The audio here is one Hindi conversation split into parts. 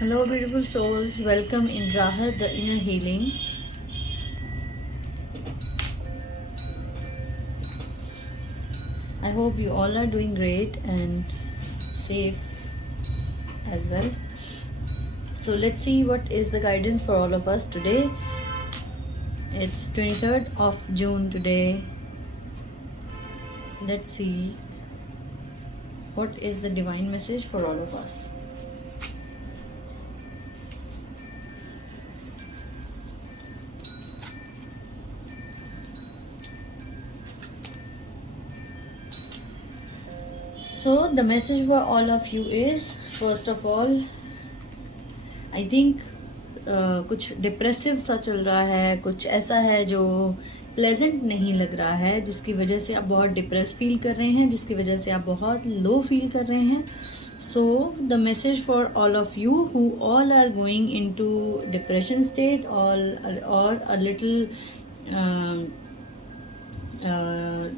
Hello, beautiful souls. Welcome in Rahat, the inner healing. I hope you all are doing great and safe as well. So, let's see what is the guidance for all of us today. It's 23rd of June today. Let's see what is the divine message for all of us. So, the message for all of you is, first of all, I think कुछ डिप्रेसिव सा चल रहा है, कुछ ऐसा है जो प्लेजेंट नहीं लग रहा है, जिसकी वजह से आप बहुत डिप्रेस फील कर रहे हैं, जिसकी वजह से आप बहुत लो फील कर रहे हैं. So the message for all of you who all are going into depression state और अ लिटिल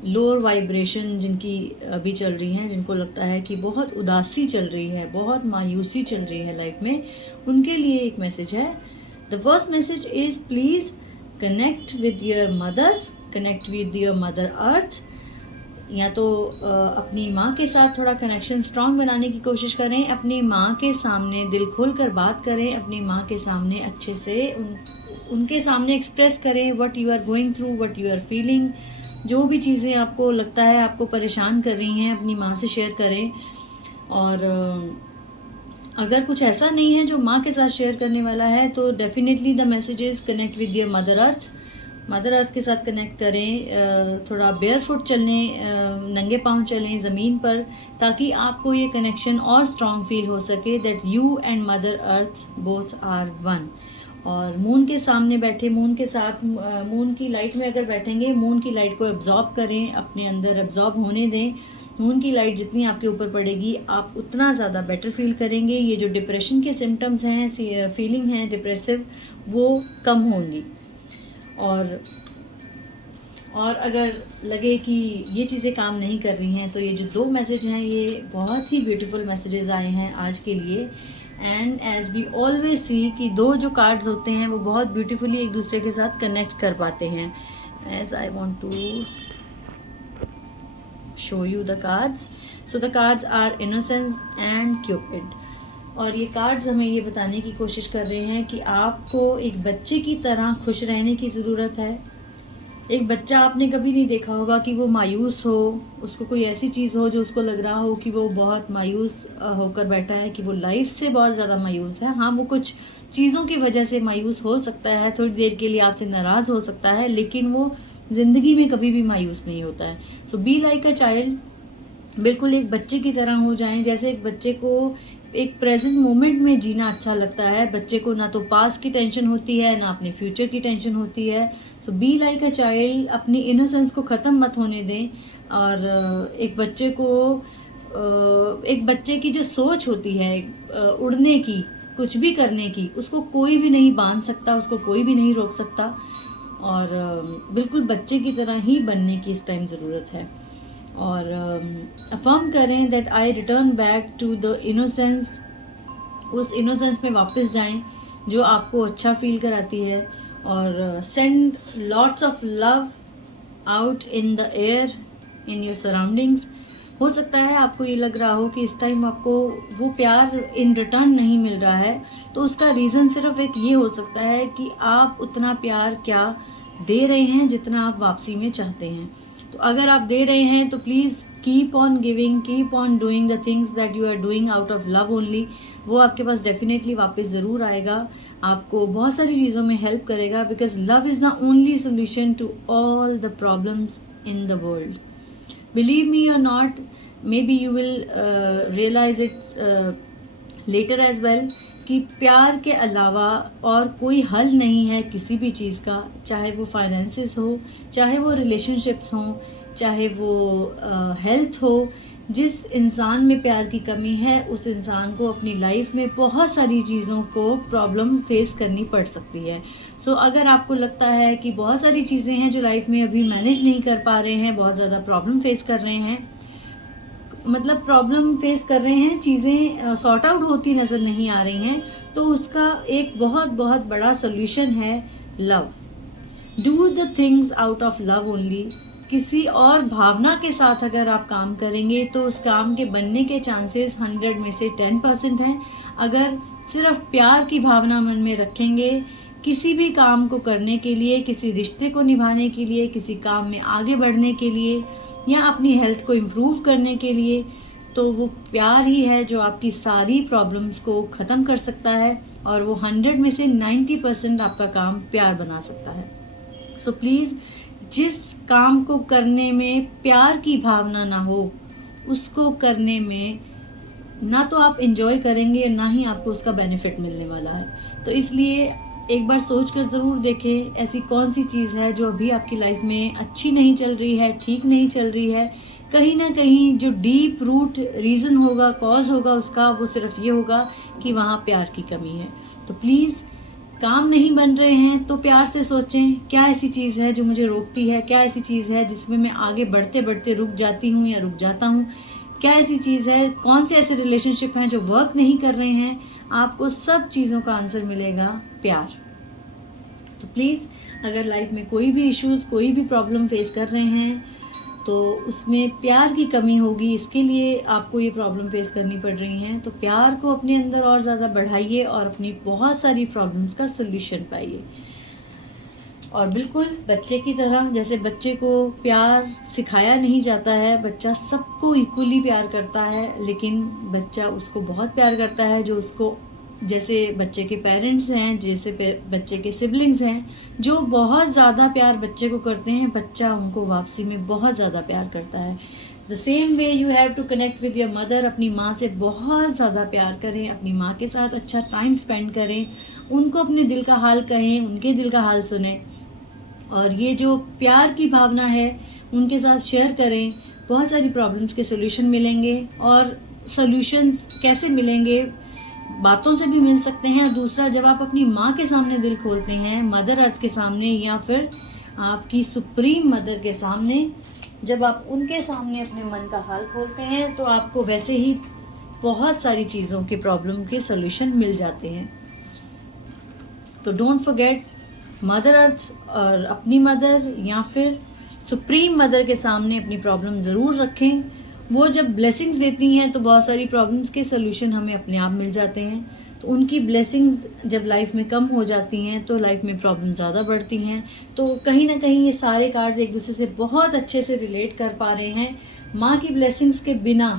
लोअर वाइब्रेशन जिनकी अभी चल रही हैं, जिनको लगता है कि बहुत उदासी चल रही है, बहुत मायूसी चल रही है लाइफ में, उनके लिए एक मैसेज है. The first message is please connect with your mother, connect with your mother earth. या तो अपनी माँ के साथ थोड़ा कनेक्शन स्ट्रॉन्ग बनाने की कोशिश करें, अपनी माँ के सामने दिल खोल कर बात करें, अपनी माँ के सामने अच्छे से उनके सामने एक्सप्रेस करें what you are going through, what you are feeling. जो भी चीज़ें आपको लगता है आपको परेशान कर रही हैं, अपनी माँ से शेयर करें. और अगर कुछ ऐसा नहीं है जो माँ के साथ शेयर करने वाला है, तो definitely the message is connect with your mother earth. Mother earth के साथ कनेक्ट करें, थोड़ा बेयर फुट चलने, नंगे पाँव चलें ज़मीन पर, ताकि आपको ये कनेक्शन और स्ट्रॉन्ग फील हो सके that you and mother earth both are one. और मून के सामने बैठे, मून के साथ, मून की लाइट में अगर बैठेंगे, मून की लाइट को एब्जॉर्ब करें, अपने अंदर एब्जॉर्ब होने दें. मून की लाइट जितनी आपके ऊपर पड़ेगी, आप उतना ज़्यादा बेटर फील करेंगे. ये जो डिप्रेशन के सिम्टम्स हैं, फीलिंग है डिप्रेसिव, वो कम होंगी. और अगर लगे कि ये चीज़ें काम नहीं कर रही हैं, तो ये जो दो मैसेज हैं, ये बहुत ही ब्यूटीफुल मैसेजेस आए हैं आज के लिए. And as we always see कि दो जो कार्ड्स होते हैं वो बहुत ब्यूटीफुली एक दूसरे के साथ कनेक्ट कर पाते हैं. As I want to show you the cards. So the cards are innocence and cupid. और ये कार्ड्स हमें ये बताने की कोशिश कर रहे हैं कि आपको एक बच्चे की तरह खुश रहने की ज़रूरत है. एक बच्चा आपने कभी नहीं देखा होगा कि वो मायूस हो, उसको कोई ऐसी चीज़ हो जो उसको लग रहा हो कि वो बहुत मायूस होकर बैठा है, कि वो लाइफ से बहुत ज़्यादा मायूस है. हाँ, वो कुछ चीज़ों की वजह से मायूस हो सकता है, थोड़ी देर के लिए आपसे नाराज़ हो सकता है, लेकिन वो ज़िंदगी में कभी भी मायूस नहीं होता है. सो बी लाइक अ चाइल्ड. बिल्कुल एक बच्चे की तरह हो जाएं. जैसे एक बच्चे को एक प्रेजेंट मोमेंट में जीना अच्छा लगता है. बच्चे को ना तो पास्ट की टेंशन होती है, ना अपने फ्यूचर की टेंशन होती है. सो बी लाइक अ चाइल्ड. अपनी इनोसेंस को ख़त्म मत होने दें. और एक बच्चे को, एक बच्चे की जो सोच होती है उड़ने की, कुछ भी करने की, उसको कोई भी नहीं बांध सकता, उसको कोई भी नहीं रोक सकता. और बिल्कुल बच्चे की तरह ही बनने की इस टाइम ज़रूरत है. और अफर्म करें that I return back to the innocence. उस इनोसेंस में वापस जाएं जो आपको अच्छा फील कराती है. और send lots of love out in the air, in your surroundings. हो सकता है आपको ये लग रहा हो कि इस टाइम आपको वो प्यार इन रिटर्न नहीं मिल रहा है, तो उसका रीज़न सिर्फ एक ये हो सकता है कि आप उतना प्यार क्या दे रहे हैं जितना आप वापसी में चाहते हैं. तो अगर आप दे रहे हैं तो please keep on giving, keep on doing the things that you are doing out of love only. वो आपके पास डेफिनेटली वापस ज़रूर आएगा, आपको बहुत सारी चीज़ों में हेल्प करेगा, because love is the only solution to all the problems in the world. Believe me or not, maybe you will realize it later as well, कि प्यार के अलावा और कोई हल नहीं है किसी भी चीज़ का. चाहे वो फाइनेंसेस हो, चाहे वो रिलेशनशिप्स हों, चाहे वो हेल्थ हो. जिस इंसान में प्यार की कमी है, उस इंसान को अपनी लाइफ में बहुत सारी चीज़ों को प्रॉब्लम फेस करनी पड़ सकती है. सो अगर आपको लगता है कि बहुत सारी चीज़ें हैं जो लाइफ में अभी मैनेज नहीं कर पा रहे हैं, बहुत ज़्यादा प्रॉब्लम फेस कर रहे हैं, मतलब प्रॉब्लम फेस कर रहे हैं, चीज़ें सॉर्ट आउट होती नज़र नहीं आ रही हैं, तो उसका एक बहुत बहुत बड़ा सोल्यूशन है love. Do the things out of love only. किसी और भावना के साथ अगर आप काम करेंगे तो उस काम के बनने के चांसेस 100 में से 10% हैं। अगर सिर्फ प्यार की भावना मन में रखेंगे किसी भी काम को करने के लिए, किसी रिश्ते को निभाने के लिए, किसी काम में आगे बढ़ने के लिए या अपनी हेल्थ को इम्प्रूव करने के लिए, तो वो प्यार ही है जो आपकी सारी प्रॉब्लम्स को ख़त्म कर सकता है और वो 100 में से 90% आपका काम प्यार बना सकता है। सो प्लीज़, जिस काम को करने में प्यार की भावना ना हो उसको करने में ना तो आप एंजॉय करेंगे ना ही आपको उसका बेनिफिट मिलने वाला है। तो इसलिए एक बार सोच कर ज़रूर देखें ऐसी कौन सी चीज़ है जो अभी आपकी लाइफ में अच्छी नहीं चल रही है, ठीक नहीं चल रही है। कहीं ना कहीं जो डीप रूट रीज़न होगा, कॉज होगा उसका, वो सिर्फ ये होगा कि वहाँ प्यार की कमी है। तो प्लीज़, काम नहीं बन रहे हैं तो प्यार से सोचें क्या ऐसी चीज़ है जो मुझे रोकती है, क्या ऐसी चीज़ है जिसमें मैं आगे बढ़ते बढ़ते रुक जाती हूँ या रुक जाता हूँ, क्या ऐसी चीज़ है, कौन से ऐसे रिलेशनशिप हैं जो वर्क नहीं कर रहे हैं। आपको सब चीज़ों का आंसर मिलेगा प्यार। तो प्लीज़, अगर लाइफ में कोई भी इश्यूज़, कोई भी प्रॉब्लम फेस कर रहे हैं तो उसमें प्यार की कमी होगी, इसके लिए आपको ये प्रॉब्लम फेस करनी पड़ रही हैं। तो प्यार को अपने अंदर और ज़्यादा बढ़ाइए और अपनी बहुत सारी प्रॉब्लम्स का सल्यूशन पाइए। और बिल्कुल बच्चे की तरह, जैसे बच्चे को प्यार सिखाया नहीं जाता है, बच्चा सबको इक्वली प्यार करता है, लेकिन बच्चा उसको बहुत प्यार करता है जो उसको, जैसे बच्चे के पेरेंट्स हैं, जैसे बच्चे के सिबलिंग्स हैं जो बहुत ज़्यादा प्यार बच्चे को करते हैं, बच्चा उनको वापसी में बहुत ज़्यादा प्यार करता है। The same way you have to connect with your mother. अपनी माँ से बहुत ज़्यादा प्यार करें, अपनी माँ के साथ अच्छा टाइम स्पेंड करें, उनको अपने दिल का हाल कहें, उनके दिल का हाल सुनें और ये जो प्यार की भावना है उनके साथ शेयर करें। बहुत सारी प्रॉब्लम्स के सोल्यूशन मिलेंगे। और सोल्यूशंस कैसे मिलेंगे? बातों से भी मिल सकते हैं। और दूसरा, जब आप अपनी माँ के सामने दिल खोलते हैं, मदर अर्थ के सामने या फिर आपकी सुप्रीम मदर के सामने, जब आप उनके सामने अपने मन का हाल खोलते हैं तो आपको वैसे ही बहुत सारी चीज़ों के प्रॉब्लम के सोल्यूशन मिल जाते हैं। तो डोंट फॉरगेट, मदर अर्थ और अपनी मदर या फिर सुप्रीम मदर के सामने अपनी प्रॉब्लम ज़रूर रखें। वो जब ब्लेसिंग्स देती हैं तो बहुत सारी प्रॉब्लम्स के सल्यूशन हमें अपने आप मिल जाते हैं। तो उनकी ब्लेसिंग्स जब लाइफ में कम हो जाती हैं तो लाइफ में प्रॉब्लम ज़्यादा बढ़ती हैं। तो कहीं ना कहीं ये सारे कार्ड्स एक दूसरे से बहुत अच्छे से रिलेट कर पा रहे हैं। माँ की ब्लेसिंग्स के बिना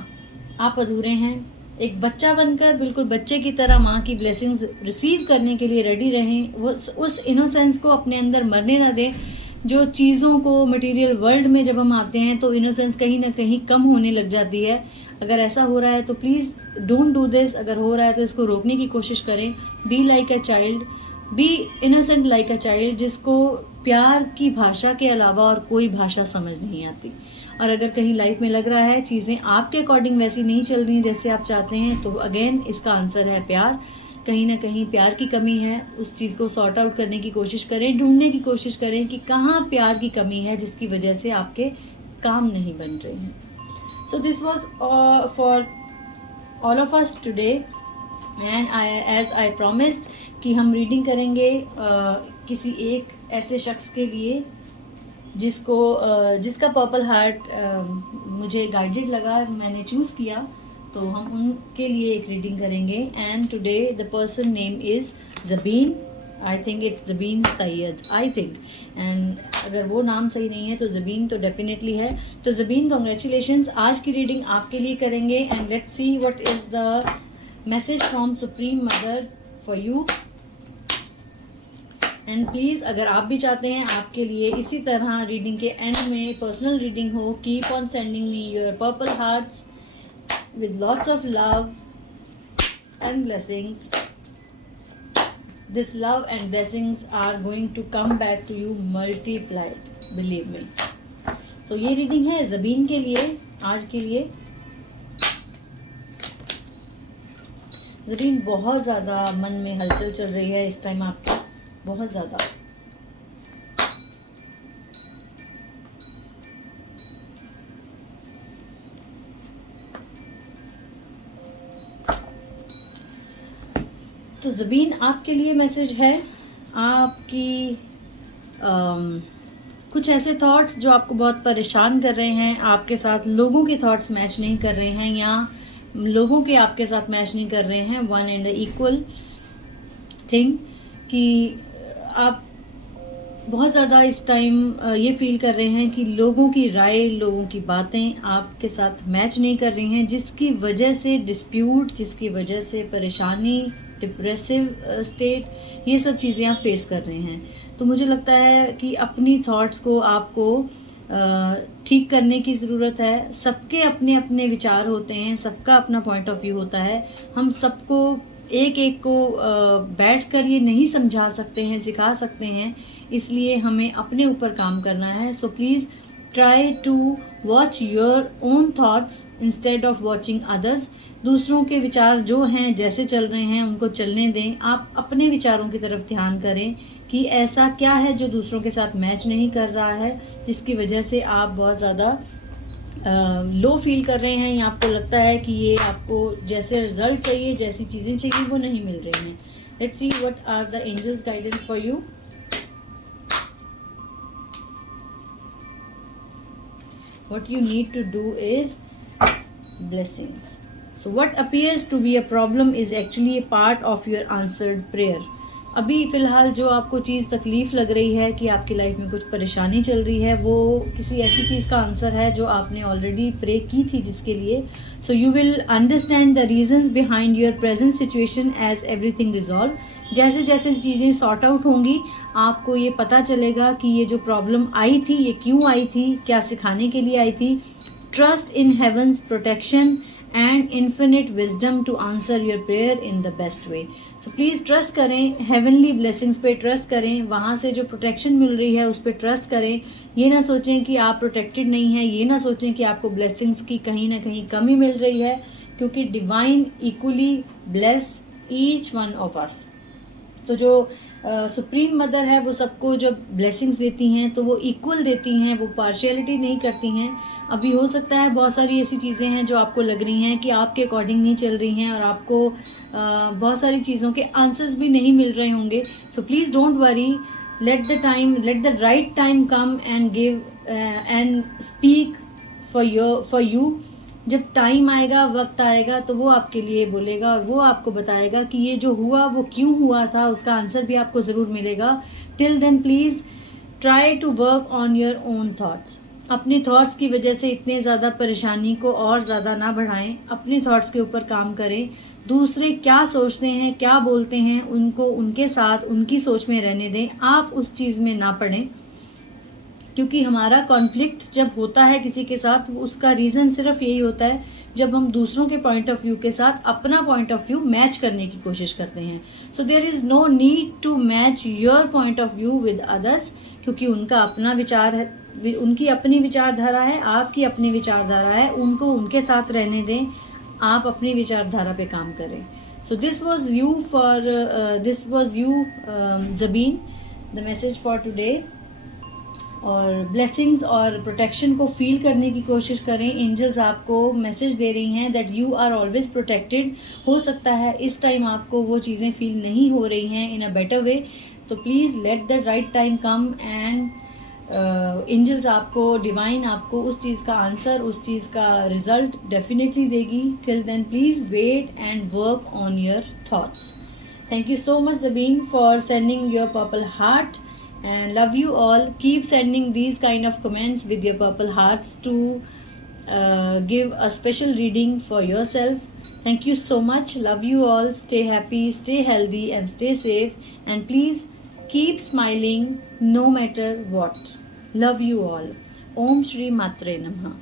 आप अधूरे हैं। एक बच्चा बनकर बिल्कुल बच्चे की तरह माँ की ब्लेसिंग्स रिसीव करने के लिए रेडी रहें। वो उस इनोसेंस को अपने अंदर मरने ना दें। जो चीज़ों को, मटेरियल वर्ल्ड में जब हम आते हैं तो इनोसेंस कहीं ना कहीं कम होने लग जाती है। अगर ऐसा हो रहा है तो प्लीज़ डोंट डू दिस। अगर हो रहा है तो इसको रोकने की कोशिश करें। Be like a child, B innocent like a child, जिसको प्यार की भाषा के अलावा और कोई भाषा समझ नहीं आती। और अगर कहीं लाइफ में लग रहा है चीज़ें आपके अकॉर्डिंग वैसी नहीं चल रही जैसे आप चाहते हैं, तो अगेन इसका आंसर है प्यार। कहीं ना कहीं प्यार की कमी है, उस चीज़ को सॉर्ट आउट करने की कोशिश करें, ढूंढने की कोशिश करें कि कहाँ प्यार की कमी है जिसकी वजह से आपके काम नहीं बन रहे हैं। So this was for all of us today and as I promised कि हम रीडिंग करेंगे किसी एक ऐसे शख्स के लिए जिसका पर्पल हार्ट मुझे गाइडेड लगा, मैंने चूज़ किया, तो हम उनके लिए एक रीडिंग करेंगे। And today the person name is Zabeen. I think it's Zabeen Syed, I think. And अगर वो नाम सही नहीं है तो ज़बीन तो डेफिनेटली है। तो ज़बीन, कॉन्ग्रेचुलेशंस। आज की रीडिंग आपके लिए करेंगे and let's see what is the message from supreme mother for you. And please, अगर आप भी चाहते हैं आपके लिए इसी तरह रीडिंग के एंड में पर्सनल रीडिंग हो, keep on sending me your purple hearts with lots of love and blessings. This love and blessings are going to come back to you multiplied, believe me. So ये रीडिंग है ज़बीन के लिए आज के लिए। ज़बीन, बहुत ज़्यादा मन में हलचल चल रही है इस टाइम आपकी, बहुत ज़्यादा। तो ज़बीन, आपके लिए मैसेज है आपकी कुछ ऐसे थॉट्स जो आपको बहुत परेशान कर रहे हैं, आपके साथ लोगों के थॉट्स मैच नहीं कर रहे हैं या लोगों के आपके साथ मैच नहीं कर रहे हैं, वन एंड इक्वल थिंग, कि आप बहुत ज़्यादा इस टाइम ये फील कर रहे हैं कि लोगों की राय, लोगों की बातें आपके साथ मैच नहीं कर रही हैं, जिसकी वजह से डिस्प्यूट, जिसकी वजह से परेशानी, डिप्रेसिव स्टेट, ये सब चीज़ें आप फेस कर रहे हैं। तो मुझे लगता है कि अपनी थॉट्स को आपको ठीक करने की ज़रूरत है। सबके अपने अपने विचार होते हैं, सबका अपना पॉइंट ऑफ व्यू होता है। हम सबको एक एक को बैठ कर ये नहीं समझा सकते हैं, सिखा सकते हैं, इसलिए हमें अपने ऊपर काम करना है। So please try to watch your own thoughts instead of watching others. दूसरों के विचार जो हैं, जैसे चल रहे हैं, उनको चलने दें। आप अपने विचारों की तरफ ध्यान करें कि ऐसा क्या है जो दूसरों के साथ मैच नहीं कर रहा है, जिसकी वजह से आप बहुत ज़्यादा लो फील कर रहे हैं, या आपको लगता है कि ये आपको जैसे रिजल्ट चाहिए, जैसी चीज़ें चाहिए, वो नहीं मिल रही हैं। Let's see what are the angels guidance for you. What you need to do is blessings. So what appears to be a problem is actually a part of your answered prayer. अभी फ़िलहाल जो आपको चीज़ तकलीफ़ लग रही है कि आपकी लाइफ में कुछ परेशानी चल रही है, वो किसी ऐसी चीज़ का आंसर है जो आपने ऑलरेडी प्रे की थी जिसके लिए। So you will understand the reasons behind your present situation as everything resolve. जैसे जैसे चीज़ें सॉर्ट आउट होंगी, आपको ये पता चलेगा कि ये जो प्रॉब्लम आई थी, ये क्यों आई थी, क्या सिखाने के लिए आई थी। Trust in heaven's protection and infinite wisdom to answer your prayer in the best way. So please trust करें, हेवनली ब्लेसिंग्स पे ट्रस्ट करें, वहाँ से जो प्रोटेक्शन मिल रही है उस पर ट्रस्ट करें। ये ना सोचें कि आप प्रोटेक्टेड नहीं हैं, ये ना सोचें कि आपको ब्लेसिंग्स की कहीं ना कहीं कमी मिल रही है, क्योंकि divine equally bless each one of us. तो जो सुप्रीम मदर है वो सबको जब ब्लेसिंग्स देती हैं तो वो इक्वल देती हैं, वो पार्शियलिटी नहीं करती हैं। अभी हो सकता है बहुत सारी ऐसी चीज़ें हैं जो आपको लग रही हैं कि आपके अकॉर्डिंग नहीं चल रही हैं और आपको बहुत सारी चीज़ों के आंसर्स भी नहीं मिल रहे होंगे। So please don't worry, late the right time come and give and speak for you. जब टाइम आएगा, वक्त आएगा, तो वो आपके लिए बोलेगा और वो आपको बताएगा कि ये जो हुआ वो क्यों हुआ था, उसका आंसर भी आपको ज़रूर मिलेगा। Till then please try to work on your own thoughts. अपनी थॉट्स की वजह से इतने ज़्यादा परेशानी को और ज़्यादा ना बढ़ाएं, अपने थॉट्स के ऊपर काम करें। दूसरे क्या सोचते हैं, क्या बोलते हैं, उनको उनके साथ उनकी सोच में रहने दें, आप उस चीज़ में ना पड़ें। क्योंकि हमारा कॉन्फ्लिक्ट जब होता है किसी के साथ, उसका रीज़न सिर्फ यही होता है जब हम दूसरों के पॉइंट ऑफ व्यू के साथ अपना पॉइंट ऑफ व्यू मैच करने की कोशिश करते हैं। So there is no need to match your point of view with others, क्योंकि उनका अपना विचार है, उनकी अपनी विचारधारा है, आपकी अपनी विचारधारा है, उनको उनके साथ रहने दें, आप अपनी विचारधारा पे काम करें। So this was you Zabeen, the message for today. और ब्लेसिंग्स और प्रोटेक्शन को फील करने की कोशिश करें। एंजल्स आपको मैसेज दे रही हैं that you are always protected. हो सकता है इस टाइम आपको वो चीज़ें फील नहीं हो रही हैं इन अ बेटर वे, तो please let the right time come and angels आपको, डिवाइन आपको उस चीज़ का आंसर, उस चीज़ का रिजल्ट डेफिनेटली देगी। Till then please wait and work on your thoughts. Thank you so much, Zabeen, for sending your purple heart, and love you all. Keep sending these kind of comments with your purple hearts to give a special reading for yourself. Thank you so much. Love you all. Stay happy, stay healthy, and stay safe. And please keep smiling no matter what. Love you all. Om Shri Matre Namaha.